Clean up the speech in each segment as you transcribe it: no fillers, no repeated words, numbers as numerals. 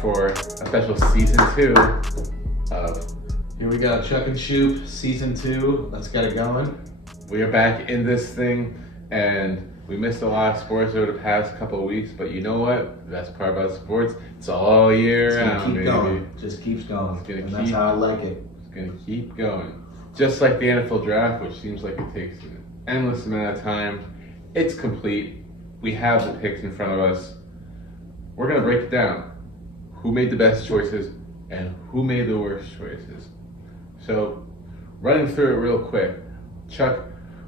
for a special season 2 of Here we go, Chuck+Schup season 2. Let's get it going. we are back in this thing, and we missed a lot of sports over the past couple of weeks, but you know what? The best part about sports, it's all year round, Keep baby. going. Just keeps going. That's how I like it. It's gonna keep going. Just like the NFL draft, which seems like it takes an endless amount of time. It's complete. We have the picks in front of us. We're gonna break it down. Who made the best choices and who made the worst choices. So, running through it real quick, Chuck,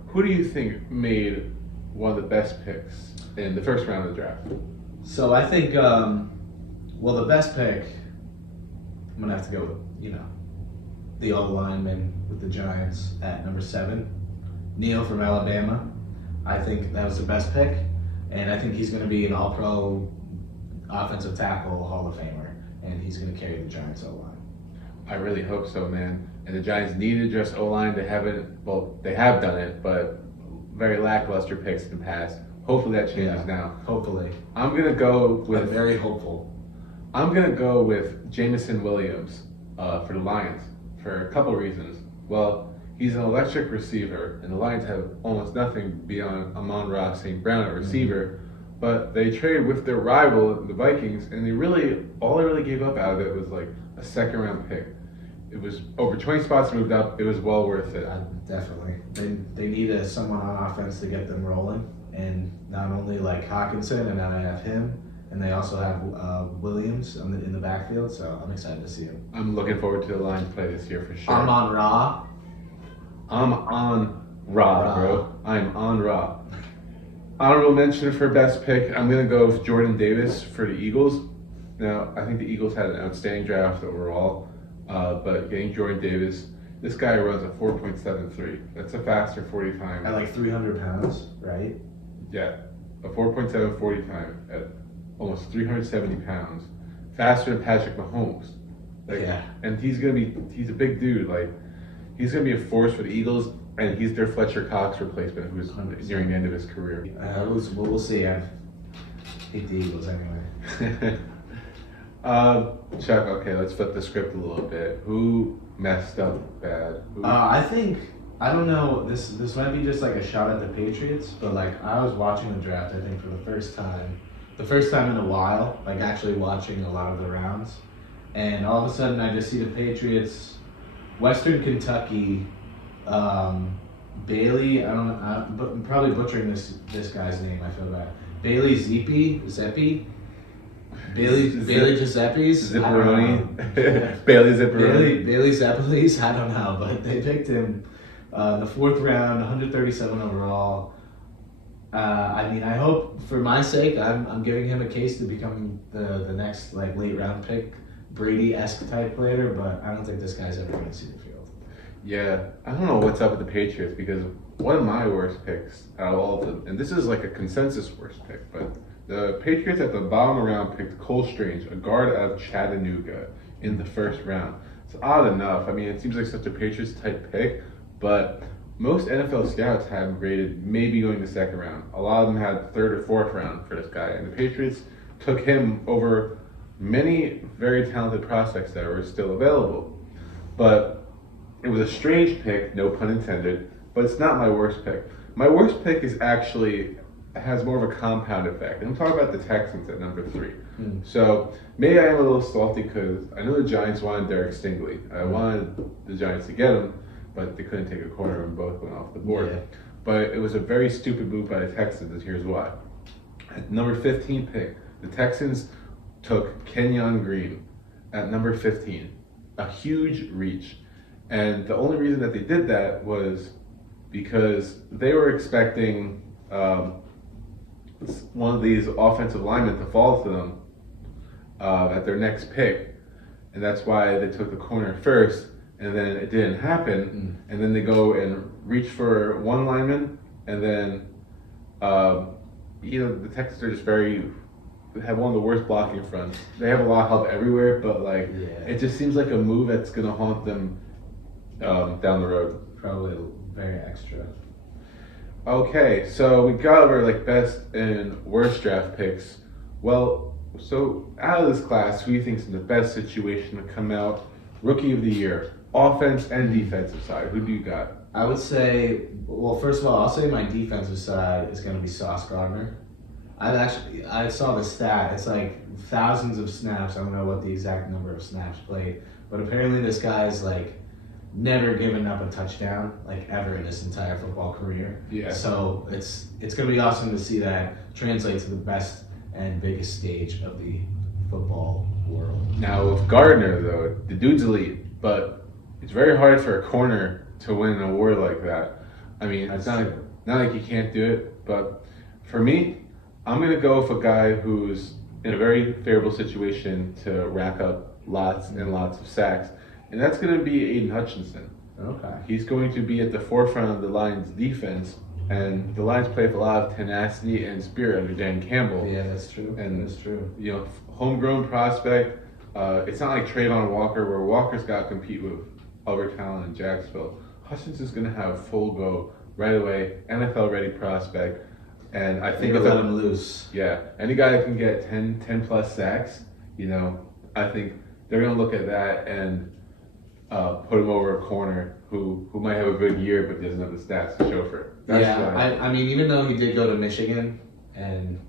who do you think made one of the best picks in the first round of the draft? So I think, the best pick, I'm gonna have to go with, the O lineman with the Giants at number 7, Neal from Alabama. I think that was the best pick, and I think he's gonna be an All-Pro offensive tackle Hall of Famer, and he's gonna carry the Giants O line. I really hope so, man. And the Giants need to address O-line. They have done it, but very lackluster picks in the past. Hopefully that changes now. Hopefully. I'm gonna go with very hopeful. I'm gonna go with Jamison Williams for the Lions for a couple reasons. Well, he's an electric receiver, and the Lions have almost nothing beyond Amon-Ra St. Brown at receiver. But they traded with their rival, the Vikings, and all they really gave up out of it was like a second round pick. It was over 20 spots moved up. It was well worth it. Definitely. They need someone on offense to get them rolling, and not only like Hawkinson, and now they have him, and they also have Williams in the backfield. So I'm excited to see him. I'm looking forward to the Lions play this year for sure. I'm on Ra, bro. I'm on Ra. Honorable mention for best pick, I'm going to go with Jordan Davis for the Eagles. Now, I think the Eagles had an outstanding draft overall, but getting Jordan Davis, this guy runs a 4.73. That's a faster 40 time. at like 300 pounds, right? Yeah, a 4.7 40 time at almost 370 pounds. Faster than Patrick Mahomes. And he's a big dude. Like, he's going to be a force for the Eagles. And he's their Fletcher Cox replacement, who's 100%. nearing the end of his career. We'll see. I hate the Eagles anyway. Chuck, okay, let's flip the script a little bit. Who messed up bad? I don't know, this might be just like a shot at the Patriots, but like I was watching the draft, I think for the first time in a while, like actually watching a lot of the rounds. And all of a sudden I just see the Patriots, Western Kentucky, Bailey, I'm probably butchering this guy's name, I feel bad. Bailey Zeppi? Bailey Giuseppe's? Zipperoni? Bailey Zipperoni? Bailey Zeppelis? I don't know, but they picked him the 4th round, 137 overall. I hope, for my sake, I'm giving him a case to become the next like late round pick, Brady-esque type player, but I don't think this guy's ever going to see the field. Yeah, I don't know what's up with the Patriots, because one of my worst picks out of all of them, and this is like a consensus worst pick, but the Patriots at the bottom of the round picked Cole Strange, a guard out of Chattanooga, in the first round. It's odd enough. I mean, it seems like such a Patriots type pick, but most NFL scouts had him graded maybe going the second round. A lot of them had 3rd or 4th round for this guy, and the Patriots took him over many very talented prospects that were still available. But it was a strange pick, no pun intended, but it's not my worst pick. My worst pick has more of a compound effect. And I'm talking about the Texans at number 3. So maybe I am a little salty because I know the Giants wanted Derek Stingley. I wanted the Giants to get him, but they couldn't take a corner and both went off the board. Yeah. But it was a very stupid move by the Texans, and here's why. At number 15 pick, the Texans took Kenyon Green at number 15. A huge reach. And the only reason that they did that was because they were expecting one of these offensive linemen to fall to them at their next pick. And that's why they took the corner first, and then it didn't happen. And then they go and reach for one lineman, and then, the Texans are just have one of the worst blocking fronts. They have a lot of help everywhere, but it just seems like a move that's going to haunt them down the road. Probably very extra. Okay, so we got over like best and worst draft picks. Well, So out of this class, who do you think's in the best situation to come out rookie of the year, offense and defensive side? Who do you got? I would say, well, first of all, I'll say my defensive side is going to be Sauce Gardner. I saw the stat. It's like thousands of snaps. I don't know what the exact number of snaps played, but apparently this guy's like never given up a touchdown like ever in his entire football career. Yeah. So it's going to be awesome to see that translate to the best and biggest stage of the football world. Now with Gardner though, the dude's elite, but it's very hard for a corner to win an award like that. I mean, it's not like you can't do it, but for me, I'm going to go with a guy who's in a very favorable situation to rack up lots and lots of sacks, and that's going to be Aiden Hutchinson. Okay. He's going to be at the forefront of the Lions' defense, and the Lions play with a lot of tenacity and spirit under Dan Campbell. Yeah, that's true. And that's true. You know, homegrown prospect. It's not like Trayvon Walker, where Walker's got to compete with other talent in Jacksonville. Hutchinson's going to have full go right away, NFL-ready prospect. And I think let him loose. Yeah, any guy that can get 10 plus sacks, you know, I think they're going to look at that and put him over a corner who might have a good year but doesn't have the stats to show for it. I mean, even though he did go to Michigan, and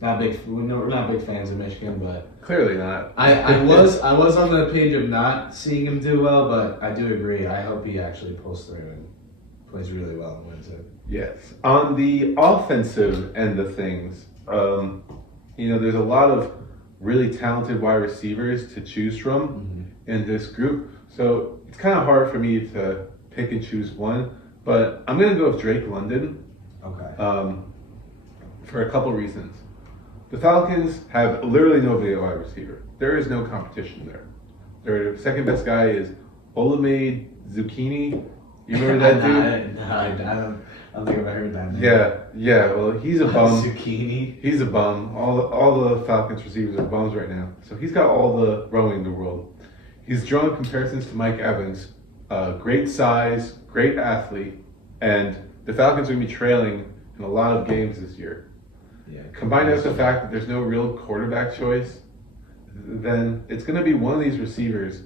we're not big fans of Michigan, but clearly not. I was on the page of not seeing him do well, but I do agree. I hope he actually pulls through and plays really well and wins it. Yes. On the offensive end of things, you know, there's a lot of really talented wide receivers to choose from in this group. So it's kind of hard for me to pick and choose one, but I'm going to go with Drake London. Okay. For a couple reasons. The Falcons have literally nobody at wide receiver. There is no competition there. Their second best guy is Olamide Zucchini. You remember that dude? No, I don't think I've ever heard that name. Yeah. Well, he's a bum. Zucchini. He's a bum. All the Falcons receivers are bums right now. So he's got all the rowing in the world. He's drawn comparisons to Mike Evans. Great size, great athlete, and the Falcons are going to be trailing in a lot of games this year. Yeah. Combined with the fact that there's no real quarterback choice, then it's going to be one of these receivers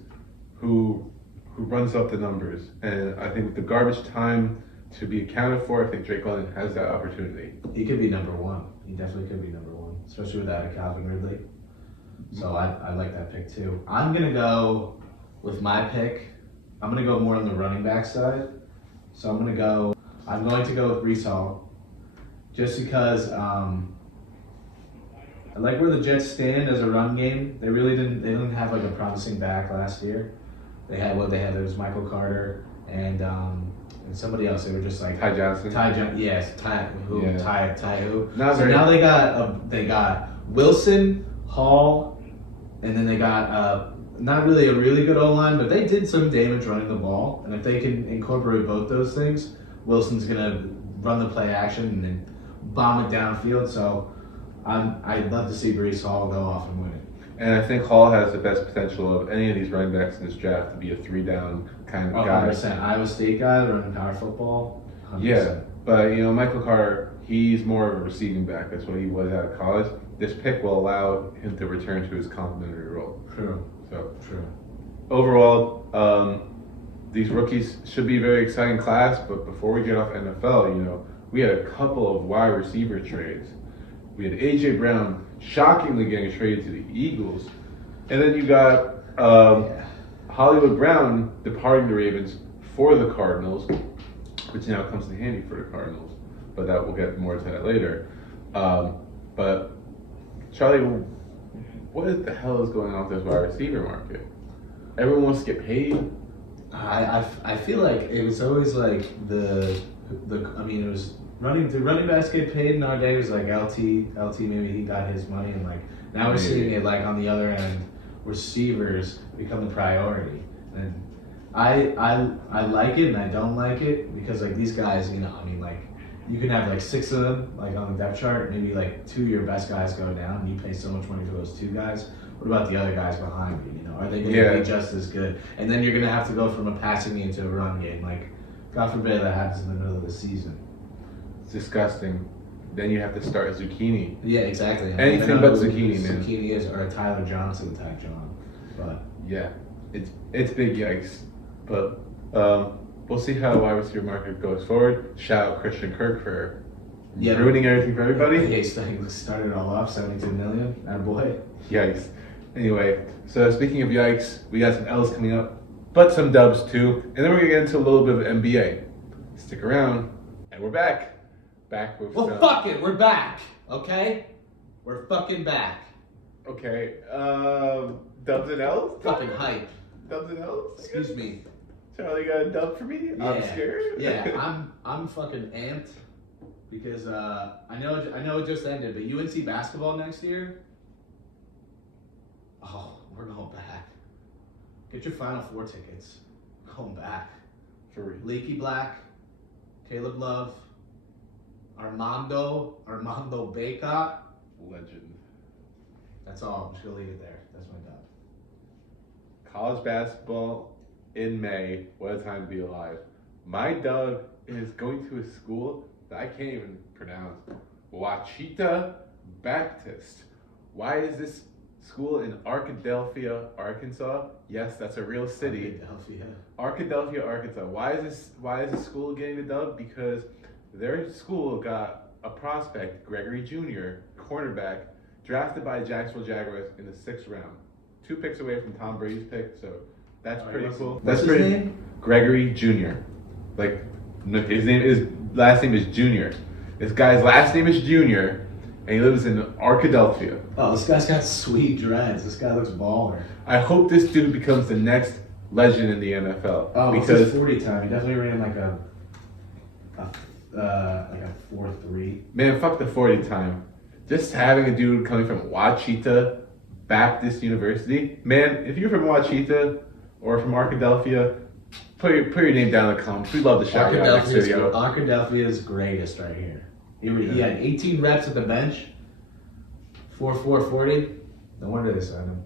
who runs up the numbers. And I think with the garbage time to be accounted for, I think Drake London has that opportunity. He could be number one. He definitely could be number one, especially without a Calvin Ridley. So I like that pick too. I'm going to go with my pick. I'm going to go more on the running back side. So I'm going to go with Breece Hall. Just because I like where the Jets stand as a run game. They didn't have like a promising back last year. They had there was Michael Carter and somebody else. They were just like Ty Johnson. Yes, Ty who. So now they got Wilson, Hall, and then they got not really a really good O-line, but they did some damage running the ball. And if they can incorporate both those things, Wilson's gonna run the play action and then bomb it downfield. So I'd love to see Breece Hall go off and win it. And I think Hall has the best potential of any of these running backs in this draft to be a 3-down kind of guy. 100%. Iowa State guy running power football. 100%. Yeah, but you know, Michael Carter, he's more of a receiving back. That's what he was out of college. This pick will allow him to return to his complementary role. True. So True. Overall, these rookies should be a very exciting class. But before we get off NFL, you know, we had a couple of wide receiver trades. We had A.J. Brown shockingly getting traded to the Eagles. And then you got Hollywood Brown departing the Ravens for the Cardinals, which now comes in handy for the Cardinals. But we'll get more to that later. But Charlie, what the hell is going on with this wide receiver market? Everyone wants to get paid. I feel like it was always like it was running backs get paid in our day. It was like LT maybe he got his money, and like now we're seeing it like on the other end, receivers become the priority. And I like it and I don't like it because like these guys, you know, I mean like you can have like 6 of them like on the depth chart, maybe like 2 of your best guys go down and you pay so much money for those 2 guys. What about the other guys behind you? You know, are they going to be just as good? And then you're going to have to go from a passing game to a run game. Like, God forbid that happens in the middle of the season. It's disgusting. then you have to start zucchini. Yeah, exactly. Anything but zucchini, man. Zucchini is, or a Tyler Johnson type John. But Yeah, it's big yikes. But we'll see how the wide receiver market goes forward. Shout out Christian Kirk for ruining everything for everybody. Yeah, he started it all off, 72 million. Attaboy. Yikes. Anyway, so speaking of yikes, we got some L's coming up, but some dubs too. And then we're going to get into a little bit of NBA. Stick around, and we're back. Back with Well, fuck it, we're back, okay? We're fucking back. Okay, dubs and L's? Fucking hype. Dubs and L's? Excuse me. Charlie, you got a dub for me? Yeah. I'm scared. Yeah, I'm fucking amped because I know it just ended, but UNC basketball next year. Oh, we're going back. Get your Final Four tickets. Going back. For real. Leaky Black, Caleb Love, Armando Bacot. Legend. That's all. I'm just gonna leave it there. That's my dub. College basketball in May. What a time to be alive. My dub is going to a school that I can't even pronounce. Ouachita Baptist. Why is this school in Arkadelphia, Arkansas? Yes, that's a real city. Arkadelphia, Arkansas. Why is this school getting the dub? Because their school got a prospect, Gregory Jr., cornerback, drafted by Jacksonville Jaguars in the 6th round. 2 picks away from Tom Brady's pick, so that's pretty cool. What's his name? Gregory Jr. Like, his last name is Jr. This guy's last name is Jr., and he lives in Arkadelphia. Oh, this guy's got sweet dreads. This guy looks baller. I hope this dude becomes the next legend in the NFL. Oh, because it's 40 time. He definitely ran like a 4.3. Man, fuck the 40 time. Just having a dude coming from Ouachita Baptist University. Man, if you're from Ouachita or from Arkadelphia, put your name down in the comments. We'd love to shout you out next video. Arkadelphia's greatest right here. He had 18 reps at the bench, 4.4 40. No wonder they signed him.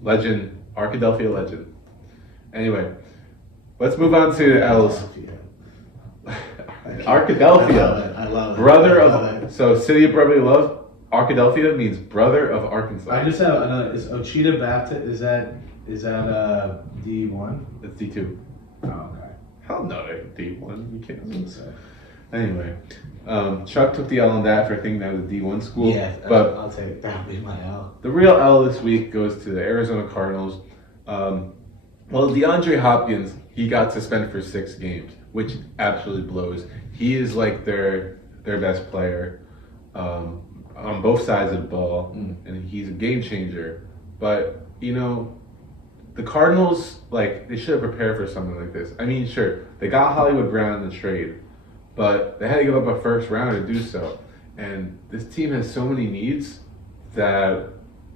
Legend, Arkadelphia legend. Anyway, let's move on to L's. Arkadelphia. I love it. Brother of, so City of Brotherly Love, Arkadelphia means brother of Arkansas. I just have another, is Ouachita Baptist, is that D1? It's D2. Oh, okay. Hell no, D1. You can't. So. Anyway, Chuck took the L on that for thinking that was a D1 school. Yeah, but I'll take it. That'll be my L. The real L this week goes to the Arizona Cardinals. Well, DeAndre Hopkins, he got suspended for 6 games, which absolutely blows. He is like their best player on both sides of the ball, and he's a game changer. But, you know, the Cardinals, like, they should have prepared for something like this. I mean, sure, they got Hollywood Brown in the trade, but they had to give up a first round to do so. And this team has so many needs that,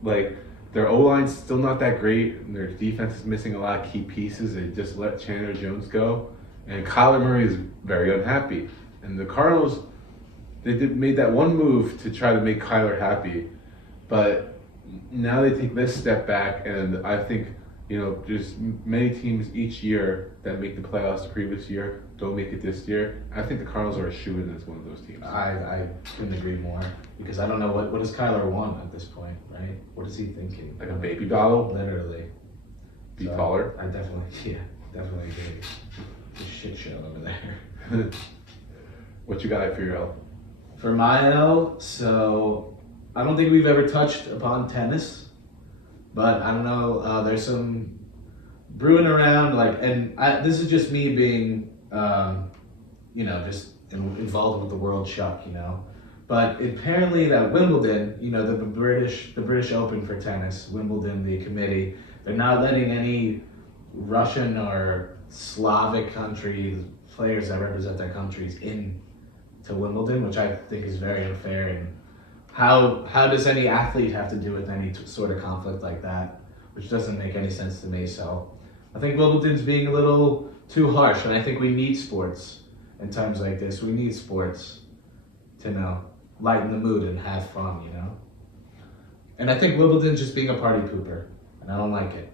like, their O-line's still not that great, and their defense is missing a lot of key pieces. They just let Chandler Jones go, and Kyler Murray is very unhappy. And the Cardinals, they made that one move to try to make Kyler happy, but now they take this step back, and I think, you know, there's many teams each year that make the playoffs the previous year, don't make it this year. I think the Cardinals are a shoo-in as one of those teams. I couldn't agree more, because I don't know what does Kyler want at this point, right? What is he thinking? Like a baby bottle? Literally. Be taller? I definitely agree. It's a shit show over there. What you got for your L? For my L, so I don't think we've ever touched upon tennis, but I don't know, there's some brewing around, like, and this is just me being, you know, just involved with the World Chuck, you know. But apparently that Wimbledon, you know, the British Open for tennis, Wimbledon, the committee, they're not letting any Russian or Slavic countries, players that represent their countries in to Wimbledon, which I think is very unfair. And how does any athlete have to do with any sort of conflict like that, which doesn't make any sense to me. So I think Wimbledon's being a little too harsh, and I think we need sports in times like this. We need sports to, you know, lighten the mood and have fun, you know. And I think Wimbledon's just being a party pooper, and I don't like it.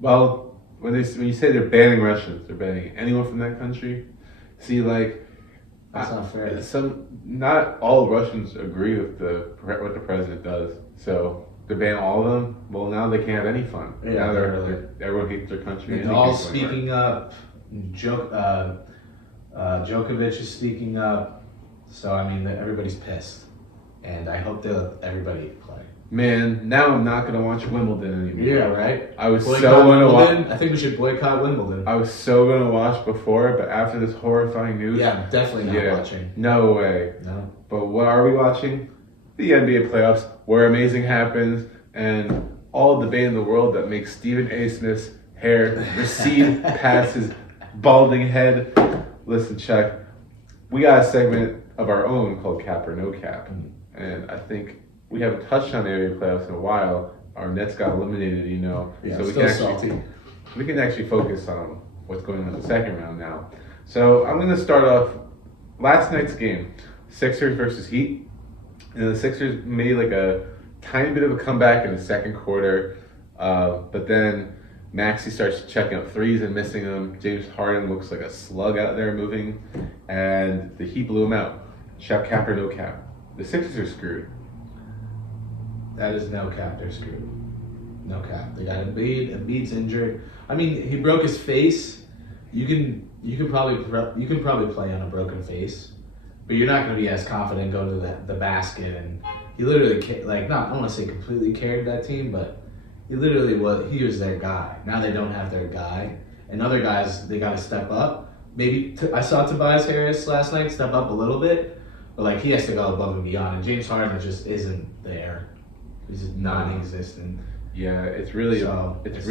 Well, when you say they're banning Russians, they're banning anyone from that country. See, like, That's not fair. Not all Russians agree with what the president does. So to ban all of them, well, now they can't have any fun. Yeah, now really. everyone hates their country. Nadal's speaking up. Djokovic is speaking up. So I mean, everybody's pissed, and I hope that everybody play. Man, now I'm not gonna watch Wimbledon anymore. Yeah, right. I was Boycott so gonna watch. I think we should boycott Wimbledon. I was so gonna watch before, but after this horrifying news, Yeah, I'm definitely not watching. No way. No. But what are we watching? The NBA playoffs, where amazing happens, and all the debate in the world that makes Stephen A. Smith's hair recede past his balding head. Listen, Chuck, we got a segment of our own called Cap or No Cap, and I think we haven't touched on the NBA playoffs in a while. Our Nets got eliminated, Yeah, so still salty. we can actually focus on what's going on in the second round now. So I'm going to start off last night's game, Sixers versus Heat. And the Sixers made like a tiny bit of a comeback in the second quarter, but then Maxey starts checking up threes and missing them. James Harden looks like a slug out there moving, and the Heat blew him out. Cap or no cap? The Sixers are screwed. That is no cap. They're screwed. No cap. They got Embiid. Embiid's injured. I mean, he broke his face. You can probably play on a broken face, but you're not going to be as confident going to the basket. And he literally I don't want to say completely carried that team, but he literally was their guy. Now they don't have their guy, and other guys they got to step up. Maybe I saw Tobias Harris last night step up a little bit, but he has to go above and beyond. And James Harden just isn't there. He's just non-existent. Yeah, it's really tough. it's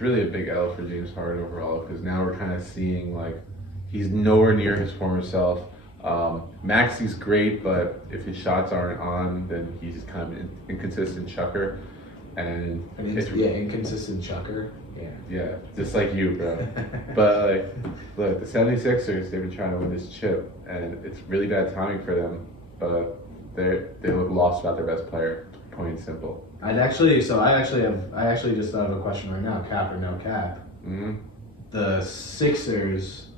really a big L for James Harden overall, because now we're kind of seeing he's nowhere near his former self. Maxey's great, but if his shots aren't on, then he's just kind of an inconsistent chucker, and inconsistent chucker. Yeah, just like you, bro. But look, the 76ers, they've been trying to win this chip, and it's really bad timing for them. But they look lost about their best player. Plain and simple. I actually just thought of a question right now: cap or no cap? Mm-hmm. The Sixers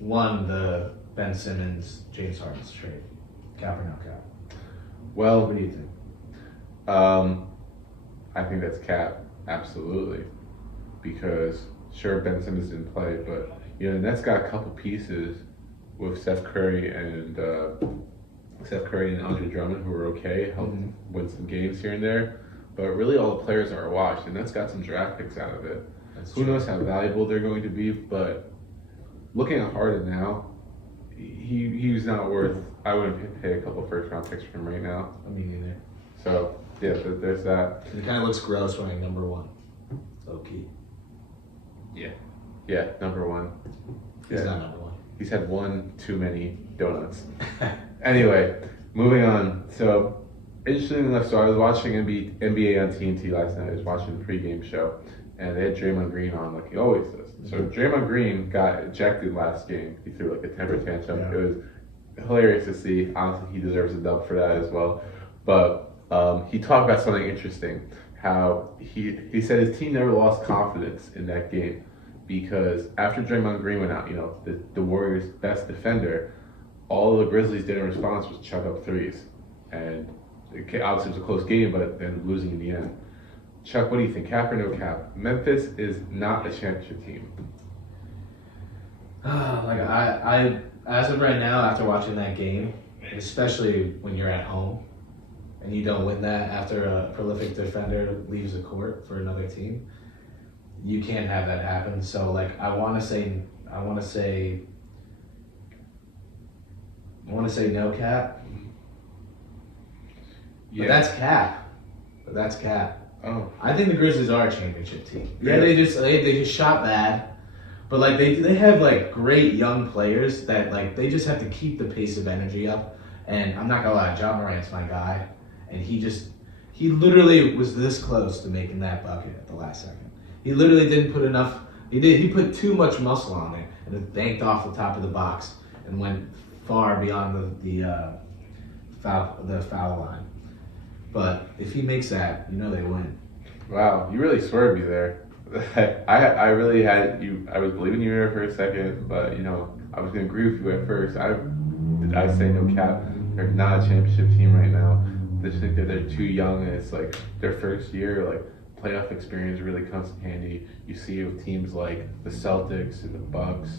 won the Ben Simmons James Harden trade. Cap or no cap? Well, what do you think? I think that's cap, absolutely, because sure Ben Simmons didn't play, but the Nets got a couple pieces with Steph Curry and Andre Drummond, who were okay, helped win some games here and there, but really all the players are washed, and that's got some draft picks out of it. Who knows how valuable they're going to be, but looking at Harden now, he's not worth. I wouldn't pay a couple first round picks for him right now. Me neither. So yeah, there's that. He kind of looks gross wearing number 1. Low key. Yeah, number 1. He's not number 1. He's had one too many donuts. Anyway, moving on. So, interestingly enough, I was watching NBA on TNT last night. I was watching the pregame show, and they had Draymond Green on like he always does. So Draymond Green got ejected last game. He threw a temper tantrum. Yeah. It was hilarious to see. Honestly, he deserves a dub for that as well. But he talked about something interesting. How he said his team never lost confidence in that game, because after Draymond Green went out, the Warriors' best defender, all the Grizzlies did in response was chuck up threes. And obviously it was a close game, but then losing in the end. Chuck, what do you think? Cap or no cap? Memphis is not a championship team. I as of right now, after watching that game, especially when you're at home and you don't win that after a prolific defender leaves the court for another team, you can't have that happen. So I want to say no cap. Yeah. But that's cap. Oh. I think the Grizzlies are a championship team. Yeah, they just shot bad, but they have great young players that they just have to keep the pace of energy up. And I'm not gonna lie, John Morant's my guy, and he literally was this close to making that bucket at the last second. He literally didn't put enough. He put too much muscle on it, and it banked off the top of the box and went far beyond the foul line. But if he makes that, they win. Wow, you really swerved me there. I really had you. I was believing you there for a second, but I was gonna agree with you at first. I say no cap. They're not a championship team right now. I just think that they're too young, and it's like their first year. Like playoff experience really comes in handy. You see it with teams like the Celtics and the Bucks,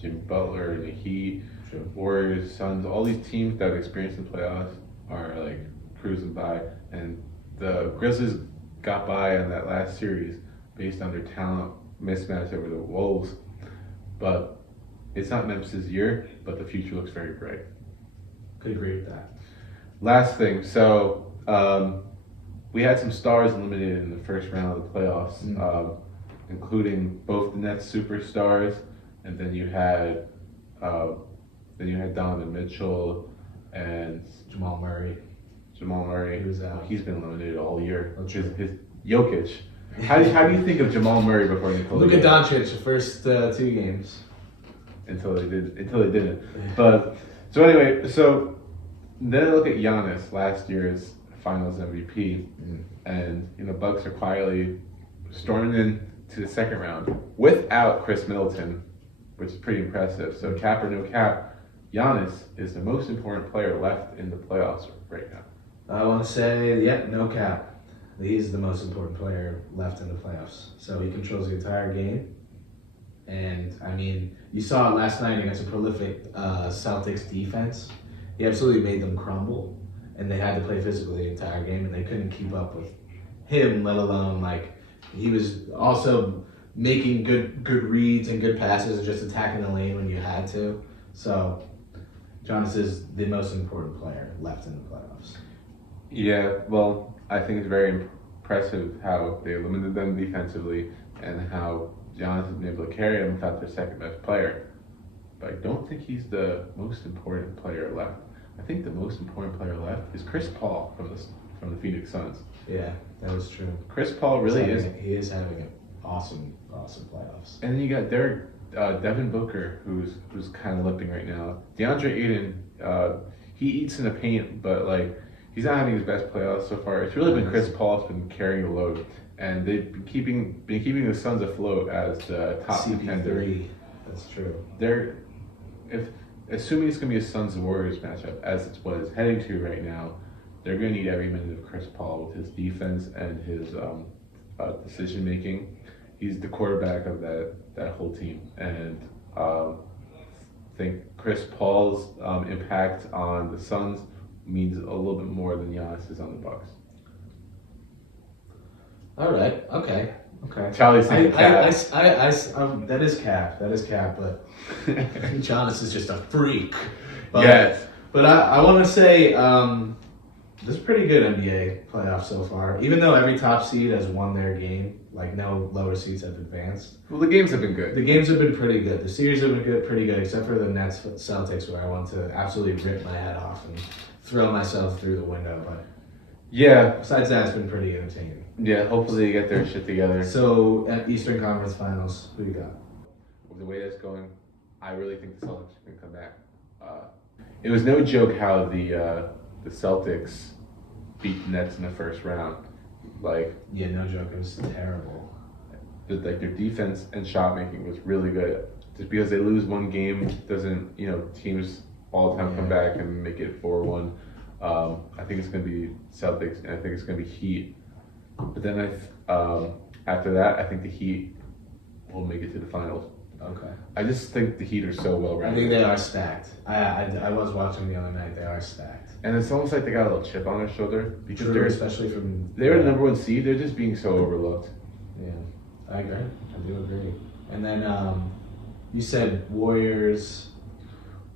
Jimmy Butler and the Heat, Sure. Warriors, Suns. All these teams that experience the playoffs are like cruising by, and the Grizzlies got by on that last series based on their talent mismatch over the Wolves. But it's not Memphis' year, but the future looks very bright. Could agree with that. Last thing, so we had some stars eliminated in the first round of the playoffs, including both the Nets superstars, and then you had Donovan Mitchell and Jamal Murray. Who's out? He's been eliminated all year. That's His true. Jokic. How do you think of Jamal Murray before Nikola? Luka Doncic, the first 2 games. Until they didn't. But so anyway, so then I look at Giannis, last year's Finals MVP, and Bucks are quietly storming into the second round without Chris Middleton, which is pretty impressive. So cap or no cap, Giannis is the most important player left in the playoffs right now. I want to say, no cap. He's the most important player left in the playoffs. So he controls the entire game. And, I mean, you saw it last night against a prolific Celtics defense. He absolutely made them crumble. And they had to play physically the entire game, and they couldn't keep up with him, let alone, he was also making good reads and good passes and just attacking the lane when you had to. So, Giannis is the most important player left in the playoffs. Yeah, well, I think it's very impressive how they limited them defensively and how Giannis has been able to carry them without their second best player. But I don't think he's the most important player left. I think the most important player left is Chris Paul from the Phoenix Suns. Yeah, that was true. Chris Paul really is. He is having an awesome playoffs. And then you got Devin Booker, who's kind of limping right now. DeAndre Ayton, he eats in the paint, but he's not having his best playoffs so far. It's really been Chris Paul that's been carrying the load, and they've been keeping the Suns afloat as the top contender. CP3, that's true. Assuming it's going to be a Suns and Warriors matchup, as it's what it's heading to right now, they're going to need every minute of Chris Paul with his defense and his decision making. He's the quarterback of that whole team, and I think Chris Paul's impact on the Suns means a little bit more than Giannis is on the Bucks. All right. Okay. Charlie's saying cap. That is cap, but Giannis is just a freak. But, Yes. But I want to say this is pretty good NBA playoff so far. Even though every top seed has won their game, no lower seeds have advanced. Well, the games have been good. The games have been pretty good. The series have been pretty good, except for the Nets Celtics, where I want to absolutely rip my head off and throw myself through the window. But Yeah. besides that, it's been pretty entertaining. Yeah, hopefully they get their shit together. So at Eastern Conference Finals, who you got? With the way that's going, I really think the Celtics can come back. It was no joke how the Celtics beat the Nets in the first round. Yeah, no joke. It was terrible. Their defense and shot making was really good. Just because they lose one game doesn't, teams all the time come back and make it 4-1. I think it's going to be Celtics, and I think it's going to be Heat. But then after that, I think the Heat will make it to the finals. Okay. I just think the Heat are so well rounded. I think they are stacked. I was watching the other night. They are stacked. And it's almost like they got a little chip on their shoulder because True, especially from they were the number one seed. They're just being so overlooked. Yeah, I agree. I do agree. And then you said Warriors.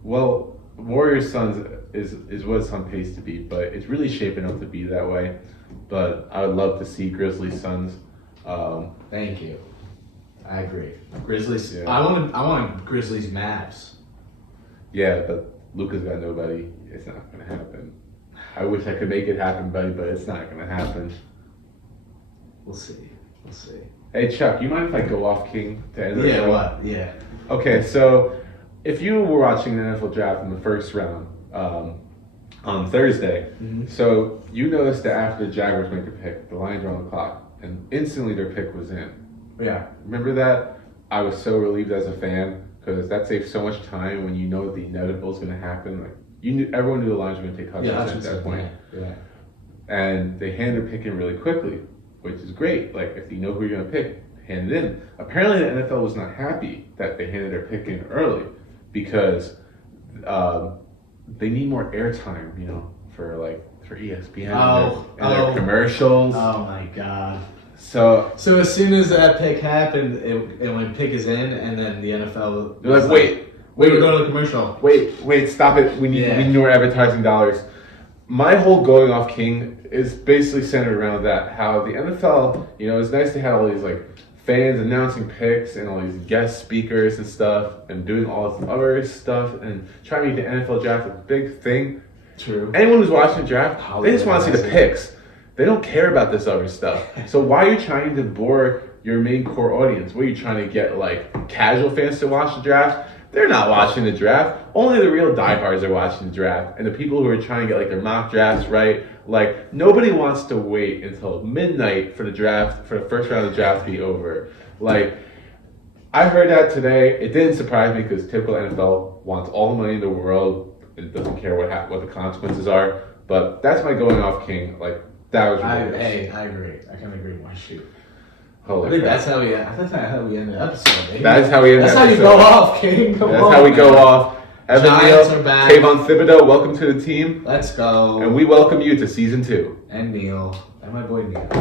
Well, Warriors Suns is what it's on pace to be, but it's really shaping up to be that way. But I would love to see Grizzlies Suns. Thank you. I agree. Grizzlies. Yeah. I want Grizzlies Mavs. Yeah, but Luka's got nobody. It's not going to happen. I wish I could make it happen, buddy, but it's not going to happen. We'll see. Hey, Chuck, you mind if I go off King to end the show? Yeah. What? Yeah. Okay, so if you were watching the NFL draft in the first round on Thursday, so you noticed that after the Jaguars make a pick, the Lions were on the clock, and instantly their pick was in. Yeah. Remember that? I was so relieved as a fan. because that saves so much time when you know the inevitable is going to happen. Like everyone knew the Lions were going to take touchdowns at that point. Yeah. And they hand their pick in really quickly, which is great. Like if you know who you're going to pick, hand it in. Apparently, the NFL was not happy that they handed their pick in early because they need more airtime, for ESPN and their commercials. Oh my God. So as soon as that pick happened, and when pick is in, and then the NFL, they're like, wait, we're going to the commercial. Wait, stop it. We need more advertising dollars. My whole going off king is basically centered around that. How the NFL, it's nice to have all these like fans announcing picks and all these guest speakers and stuff and doing all this other stuff and trying to make the NFL draft a big thing. True. Anyone who's watching the draft, they just want to see the picks. They don't care about this other stuff. So why are you trying to bore your main core audience? What are you trying to get like casual fans to watch the draft? They're not watching the draft. Only the real diehards are watching the draft. And the people who are trying to get like their mock drafts right, like nobody wants to wait until midnight for the draft, for the first round of the draft to be over. Like, I heard that today. It didn't surprise me because typical NFL wants all the money in the world. It doesn't care what the consequences are. But that's my going off king. Like, that was ridiculous. I agree. I can't agree more. Shoot. Holy I think crap. that's how we end the episode. Baby. That's how we end the episode. That's how you go off, King. Come That's on, how we man. go off. Evan Giants Neal, are back. Kayvon Thibodeau, welcome to the team. Let's go. And we welcome you to season 2. And Neil. And my boy Neil.